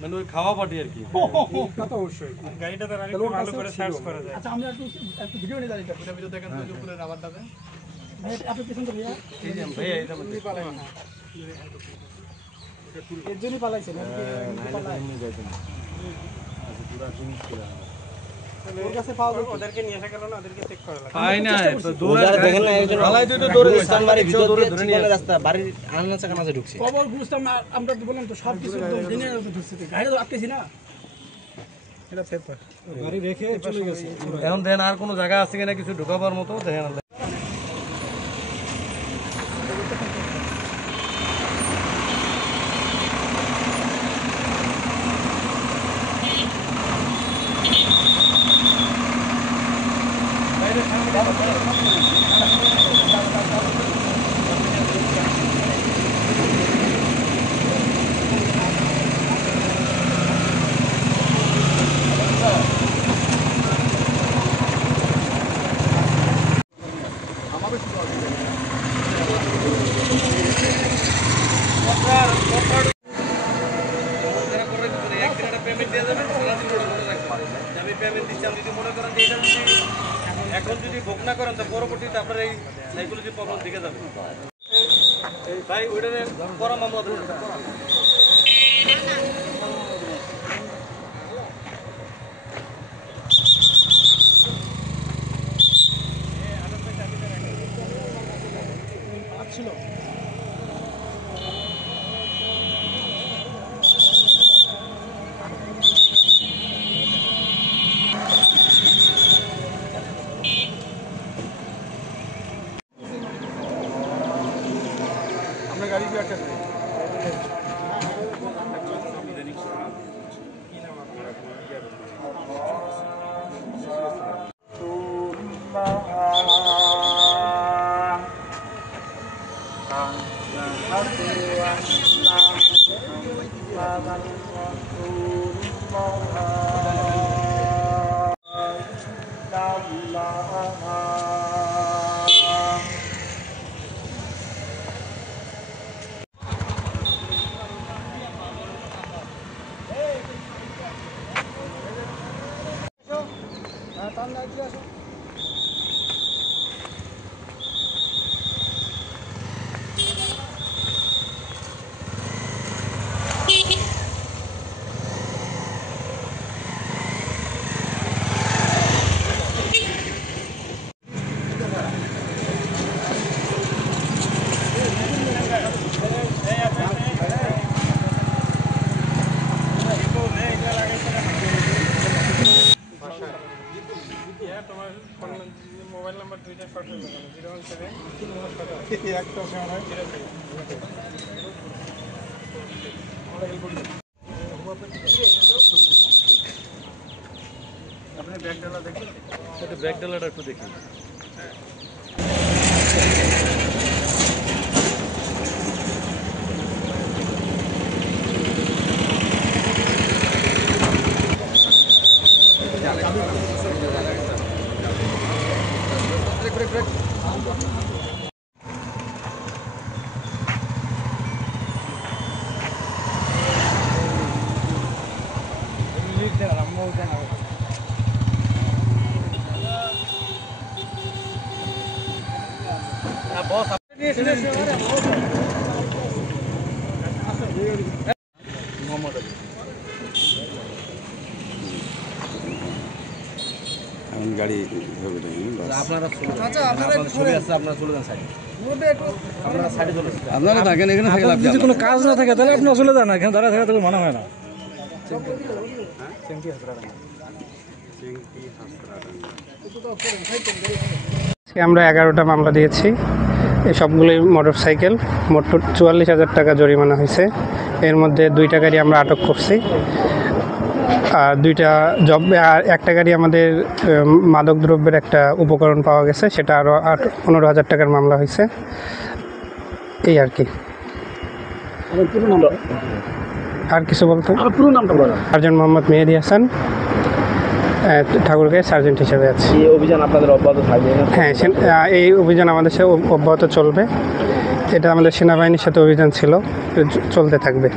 মানে ওই খাওয়া পার্টি আর কি। তা তো অবশ্যই গাড়িটাতে একটু ভালো করে সার্চ করা যায়। আচ্ছা আমরা একটু ভিডিও নিয়ে যাই, এটা ভিডিও দেখেন তো উপরে রাবারটাতে ভাই আপনি পিছন তো ভাইয়া এই যে ভাই এইটা মধ্যে এর জন্যই পালাইছেন ওর কাছে পাওয়া যায়। ওদেরকে নিয়ে আসা গেল না, ওদেরকে চেক করা লাগে। পাই না দৌড়ে দেখেন না একজন আলাই দিতে দৌড়ে ইসলাম বাড়ির ভিতর দৌড়ে ধরে নিয়ে রাস্তা বাড়ির আনাচা কানাচে ঢুকছে। কবর বুঝতাম না, আমরা তো বললাম তো সব কিছু একদম দিনে ধরছে, গাড়ি তো আটকেছি না, এটা পেপার গাড়ি রেখে চলে গেছে। এখন দেন আর কোনো জায়গা আছে কিনা কিছু ঢোকাবার মতো দেখেন। এখন যদি ভোগ না করেন তো পরবর্তীতে আপনার এই সাইকোলজি প্রবলেম থেকে যাবে ভাই। ওইটা করা মামলা ধরে ছিল আমরা গাড়ি কি আটকে তোমার মোবাইল নাম্বার দুইটা শর্ট হয়ে গেল, 017 একটা সময় আপনি ব্যাগ ডালা দেখুন, সেটা ব্যাগ ডালাটা একটু দেখি। বস আপনি মোহাম্মদ আলী এখন গাড়ি আপনারা থাকেন এখানে থাকে যদি কোনো কাজ না থাকে তাহলে আপনি চলে যান, এখানে দাঁড়া থাকা তো মনে হয় না। আমরা 11টা মামলা দিয়েছি, এই সবগুলোই মোটরসাইকেল। মোট 44,000 টাকা জরিমানা হয়েছে। এর মধ্যে 2টা গাড়ি আমরা আটক করছি, আর 2টা জব, আর একটা গাড়ি আমাদের মাদক দ্রব্যের একটা উপকরণ পাওয়া গেছে, সেটা আরও 15,000 টাকার মামলা হয়েছে। এই আর কি। আর কিছু বলতে? পুরো নামটা বলো। সার্জেন্ট মোহাম্মদ মেহেদি হাসান, ঠাকুরগাঁও সার্জেন্ট হিসেবে আছে। এই অভিযান আপনাদের অব্যাহত থাকবে? হ্যাঁ, এই অভিযান আমাদের সাথে অব্যাহত চলবে। এটা আমাদের সেনাবাহিনীর সাথে অভিযান ছিল, চলতে থাকবে।